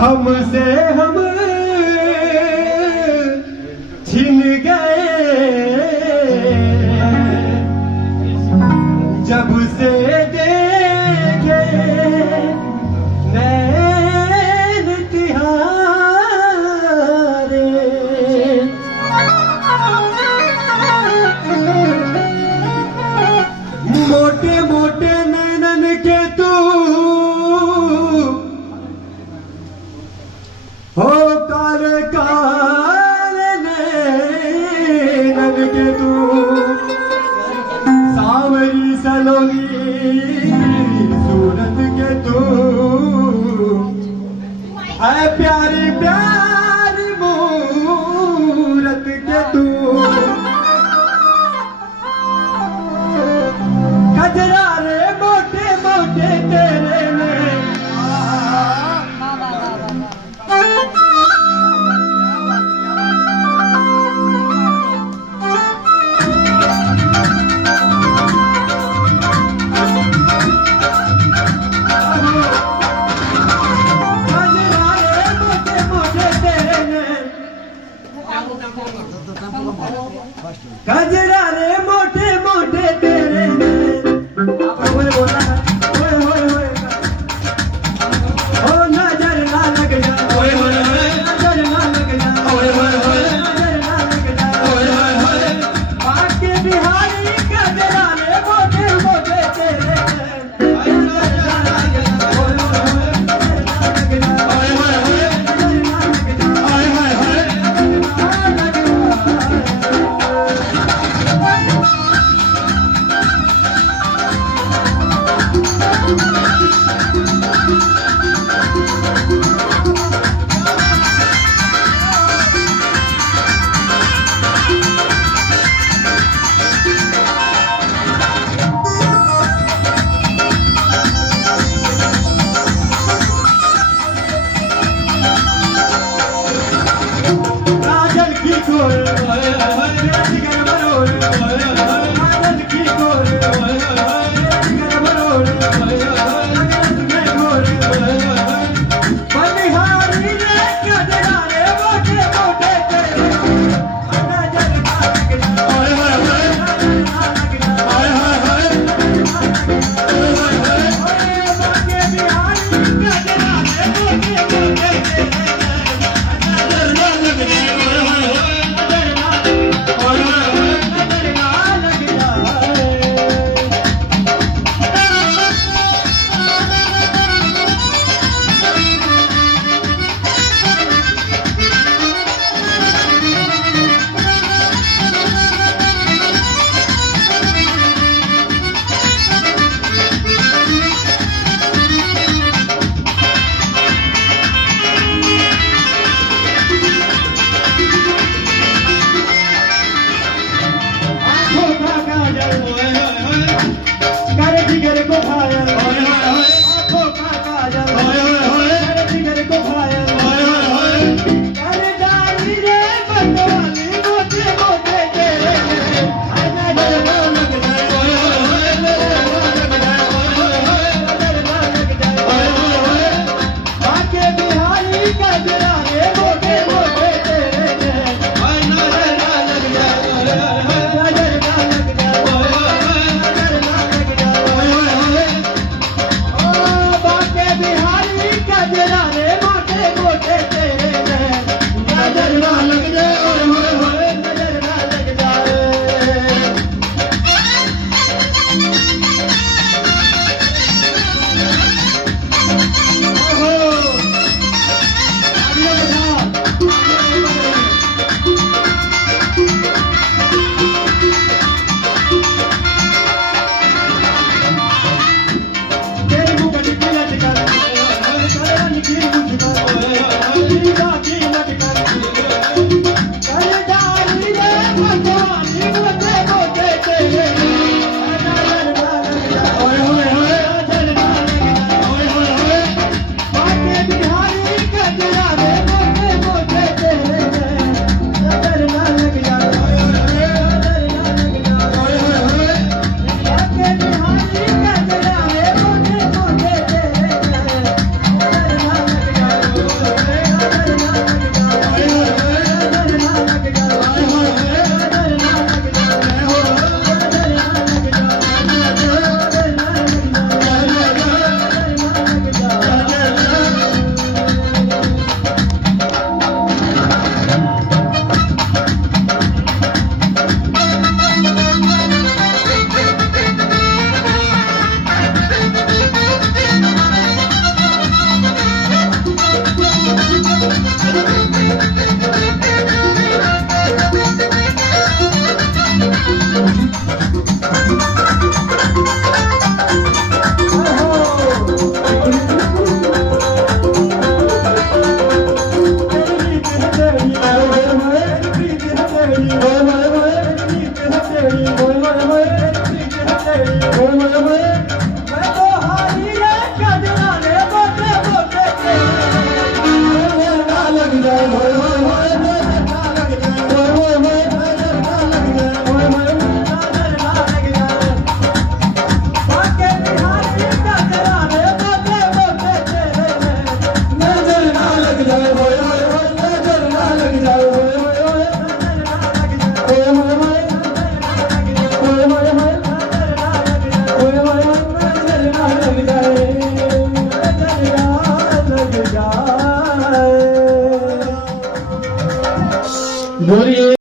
हमसे हम छिन गए जब से देखे नैन तिहारे मोटे मोटे नैनन के तू हो काले काले नैनन के तू सावरी सलोनी सूरत के तू है प्यारी प्यारी मूरत के तू कजरा रे मोटे मोटे तेरे में गजरा रे मोटे मोटे तेरे बोला होए होए होए ओ नजर ना लग जा होए होए होए नजर ना लग जा होए होए होए नजर ना लग जा होए होए होए बाके बिहारी गजरा रे मोटे मोटे तेरे होए होए होए नजर ना लग जा होए होए होए नजर ना लग जा होए होए होए बोलिए।